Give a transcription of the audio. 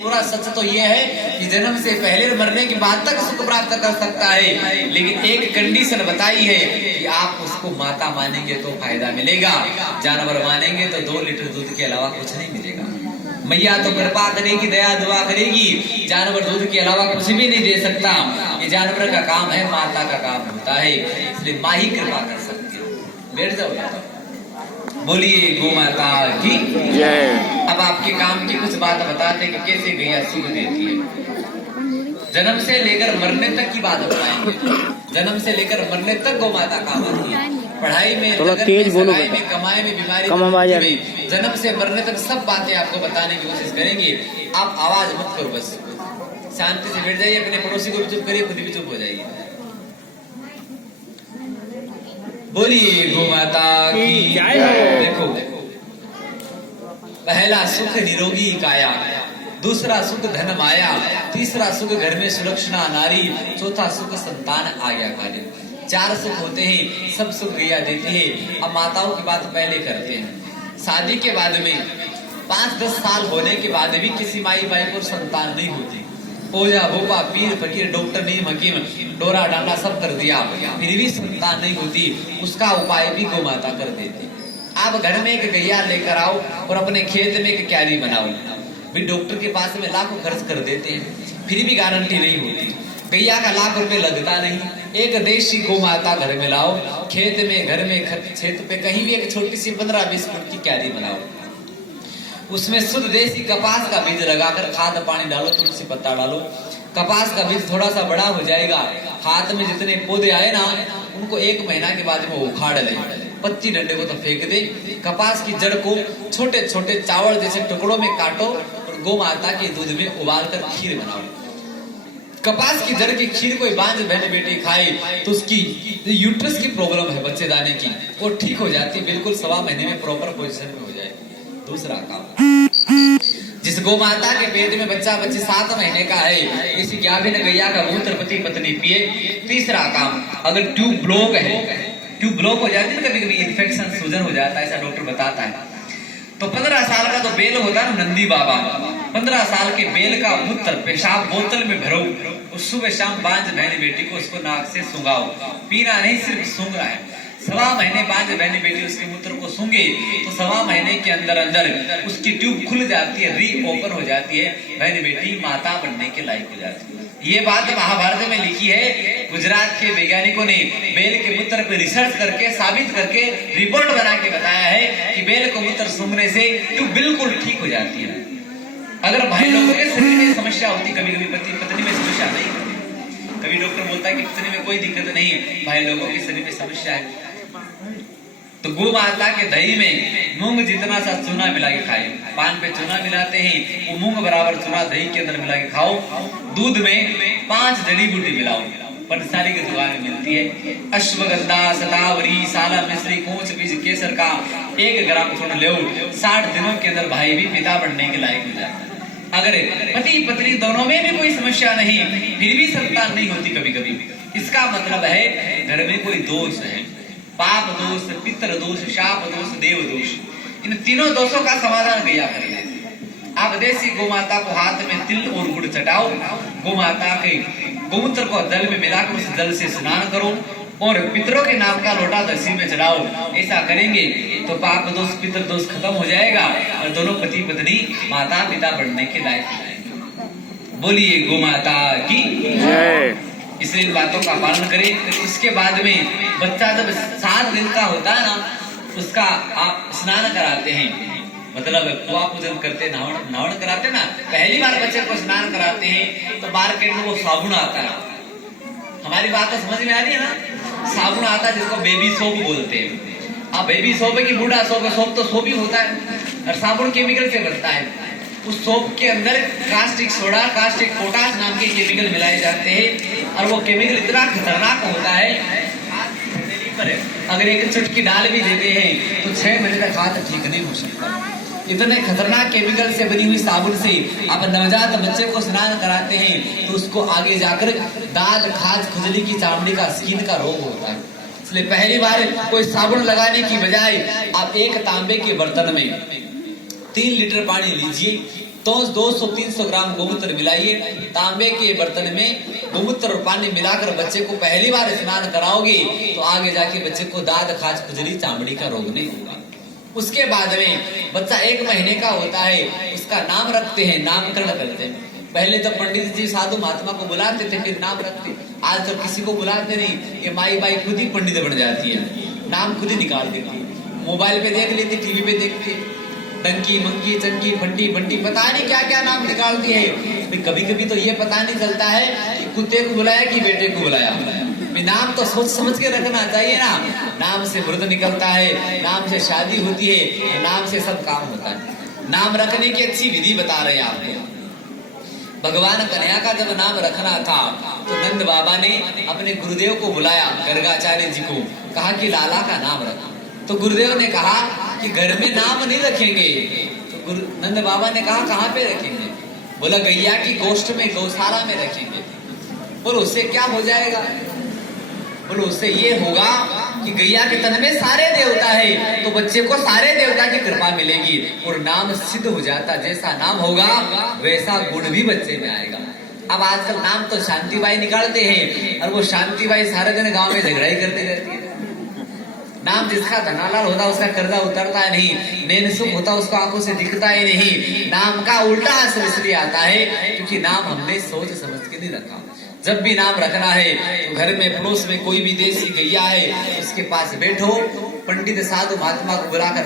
पूरा सच तो ये है कि जन्म से पहले मरने के बाद तक सुख प्राप्त कर सकता है, लेकिन एक कंडीशन बताई है कि आप उसको माता मानेंगे तो फायदा मिलेगा, जानवर मानेंगे तो 2 लीटर दूध के अलावा कुछ नहीं मिलेगा। मैया तो कृपा करेगी, दया दुआ करेगी, जानवर दूध के अलावा कुछ भी नहीं दे सकता। ये जानवर का काम है, माता का काम होता है, इसलिए माँ ही कृपा कर सकती है। बैठ जाओ, बोलिए गौ माता की जय। अब आपके काम की कुछ बात बताते कि कैसे गैया सुख देती है। जन्म से लेकर मरने तक की बात बताएंगे। जन्म से लेकर मरने तक गौ माता काम आती है। पढ़ाई में, तेज बोलो, में, कमाई में, बीमारी में, जन्म से मरने तक सब बातें आपको बताने की कोशिश करेंगे। आप आवाज मत करो, बस शांति से बैठ जाइए, अपने पड़ोसी को भी चुप करिए, खुद भी चुप हो जाइए। बोलिए गौ माता की जय। देखो, पहला सुख निरोगी काया, दूसरा सुख धन माया, तीसरा सुख घर में सुरक्षा नारी, चौथा सुख संतान आज्ञाकारी। 4 सुख होते हैं, सब सुख गैया देती है। अब माताओं की बात पहले करते हैं। शादी के बाद में 5-10 साल होने के बाद भी किसी माई बाई को संतान नहीं होती। ओझा भोपा पीर फकीर डॉक्टर नीम हकीम डोरा डांडा सब कर दिया, फिर भी संतान नहीं होती। उसका उपाय भी गौ माता कर देती। आप घर में एक गैया लेकर आओ और अपने खेत में एक क्यारी बनाओ। भी डॉक्टर के पास में लाखों खर्च कर देते हैं, फिर भी गारंटी नहीं होती। गैया का लाख रुपए लगता नहीं। एक देशी गौ माता घर में लाओ, खेत में, घर में, क्षेत्र पे कहीं भी एक छोटी सी 15-20 फुट की क्यारी बनाओ। उसमें शुद्ध देसी कपास का बीज लगाकर खाद पानी डालो, तुलसी पत्ता डालो। कपास का बीज थोड़ा सा बड़ा हो जाएगा, हाथ में जितने पौधे आए ना, उनको 1 महीना के बाद में उखाड़ ले, पत्ती डंडे को तो फेंक दे। कपास की जड़ को छोटे छोटे चावल जैसे टुकड़ों में काटो और गौ माता के दूध में उबाल कर खीर बनाओ। कपास की जड़ की खीर कोई बांझ बहन बेटी खाए तो उसकी यूट्रस की प्रॉब्लम है, बच्चे दाने की, वो ठीक हो जाती, बिल्कुल 1.25 महीने में प्रॉपर पोजीशन में हो जाएगी। दूसरा काम, जिस गौ माता के पेट में बच्चा 7 महीने का है, इसी गाभिन गैया का मूत्र पति पत्नी पिए। तीसरा काम, अगर ट्यूब ब्लॉक है, ट्यूब ब्लॉक हो जाती है, कभी कभी इन्फेक्शन सूजन हो जाता है, ऐसा डॉक्टर बताता है, तो 15 साल का तो बेल होता है नंदी बाबा, 15 साल के बेल का मूत्र पेशाब बोतल में भरो, उस सुबह शाम बांझ बहनी बेटी को उसको नाक से सूंघाओ। पीना नहीं, सिर्फ सूंघना है। 1.25 महीने बांझ बहनी बेटी उसके मूत्र को सूंघे तो 1.25 महीने के अंदर अंदर उसकी ट्यूब खुल जाती है, री ओपन हो जाती है, बहनी बेटी माता बनने के लायक हो जाती है। ये बात महाभारत में लिखी है। गुजरात के वैज्ञानिकों ने बेल के मूत्र पर रिसर्च करके साबित करके रिपोर्ट बना के बताया है कि बेल को मूत्र सूंघने से ट्यूब बिल्कुल ठीक हो जाती है। अगर भाई लोगों के शरीर में समस्या होती, कभी कभी पति पत्नी में समस्या नहीं होती, कभी डॉक्टर बोलता है कि पत्नी में कोई दिक्कत नहीं है, भाई लोगों के शरीर में समस्या है, तो गौ माता के दही में मूंग जितना सा चूना मिला के खाए। पान पे चूना मिलाते हैं, वो मूंग बराबर चूना दही के अंदर मिला के खाओ। दूध में 5 जड़ी बूटी मिलाओ, पंचसारी की दुकान में मिलती है। अश्वगंधा, शतावरी, साला मिश्री, कोंच बीज केसर का 1 ग्राम चूर्ण लो। 60 दिनों के अंदर भाई भी पिता बनने के लायक हो जाता है। अगर पति पत्नी दोनों में भी कोई समस्या नहीं, फिर भी संतान नहीं होती कभी कभी, इसका मतलब है घर में कोई दोष है, पाप दोष, पितृ दोष, शाप दोष, देव दोष। इन तीनों दोषों का समाधान गैया कर देती। आप देसी गौ माता को हाथ में तिल और गुड़ चटाओ, गौ माता के गोमूत्र को जल में मिलाकर उस जल से स्नान करो और पितरों के नाम का लोटा दसी में चढ़ाओ। ऐसा करेंगे तो पाप दोष, पितृ दोष खत्म हो जाएगा और दोनों पति पत्नी माता पिता बनने के लायक हो जाएंगे। बोलिए गौ माता की जय। इसलिए इन बातों का पालन करें। इसके बाद में बच्चा जब 7 दिन का होता है ना, उसका आप स्नान कराते हैं, मतलब कुआ पूजन करते, नहावन कराते ना। पहली बार बच्चे को स्नान कराते हैं तो मार्केट में वो साबुन आता है, हमारी बात तो समझ में आ रही है ना। साबुन आता है जिसको बेबी सोप बोलते हैं। अब बेबी सोप है कि बूढ़ा सोप है, सोप तो सोप ही होता है और साबुन केमिकल से बनता है। उस सोप के अंदर कास्टिक सोडा, कास्टिक पोटाश नाम के केमिकल मिलाए जाते हैं और वो केमिकल इतना खतरनाक होता है, अगर एक चुटकी डाल भी देते हैं तो 6 महीने तक हाथ ठीक नहीं हो सकता। इतने खतरनाक केमिकल से बनी हुई साबुन से आप नवजात बच्चे को स्नान कराते हैं तो उसको आगे जाकर दाल, खाज, खुजली की चामड़ी का, स्किन का रोग होता है। इसलिए पहली बार कोई साबुन लगाने की बजाय आप 1 तांबे के बर्तन में 3 लीटर पानी लीजिए, तो 200-300 ग्राम गोमूत्र मिलाइए, तांबे के बर्तन में गोमूत्र और पानी मिलाकर बच्चे को पहली बार स्नान कराओगे तो आगे जाके बच्चे को दाद, खाज, खुजली, चामड़ी का रोग नहीं होगा। उसके बाद में बच्चा 1 महीने का होता है, उसका नाम रखते हैं, नामकरण करते हैं। पहले तो पंडित जी साधु महात्मा को बुलाते थे, फिर नाम रखते। आज तो किसी को बुलाते नहीं, ये माई बाई खुद ही पंडित बन जाती है, नाम खुद ही निकाल देती है। मोबाइल पे देख लेती, टीवी पे देखते, डंकी, मंकी, चंकी, फंटी, बंटी, पता नहीं क्या क्या नाम निकालती है। कभी कभी तो ये पता नहीं चलता है कि कुत्ते को बुलाया कि बेटे को बुलाया। नाम तो सोच समझ के रखना चाहिए ना। नाम से व्रत निकलता है, नाम से शादी होती है, नाम से सब काम होता है। नाम रखने की अच्छी विधि बता रहे हैं आपको। भगवान कन्हैया का जब नाम रखना था तो नंद बाबा ने अपने गुरुदेव को बुलाया, गर्गाचार्य जी को, कहा कि लाला का नाम रखो। तो गुरुदेव ने कहा कि घर में नाम नहीं रखेंगे। तो नंद बाबा ने कहा कहाँ पे रखेंगे? बोला गैया की गोष्ठ में, गौशाला में रखेंगे। बोलो उससे क्या हो जाएगा? बोलो उससे ये होगा कि गैया के तन में सारे देवता है, तो बच्चे को सारे देवता की कृपा मिलेगी और नाम सिद्ध हो जाता। जैसा नाम होगा वैसा गुण भी बच्चे में आएगा। अब आजकल नाम तो शांतिबाई निकालते हैं और वो शांतिबाई सारे दिन गांव में झगड़ा ही करते रहती है। नाम जिसका धनालाल होता उसका कर्जा उतरता है नहीं, नैन सुख होता उसको आंखों से दिखता ही नहीं। नाम का उल्टा असर इसलिए आता है क्योंकि नाम हमने सोच समझ के नहीं रखा। जब भी नाम रखना है तो घर में पड़ोस में कोई भी देसी गैया है उसके पास बैठो, पंडित साधु महात्मा को बुलाकर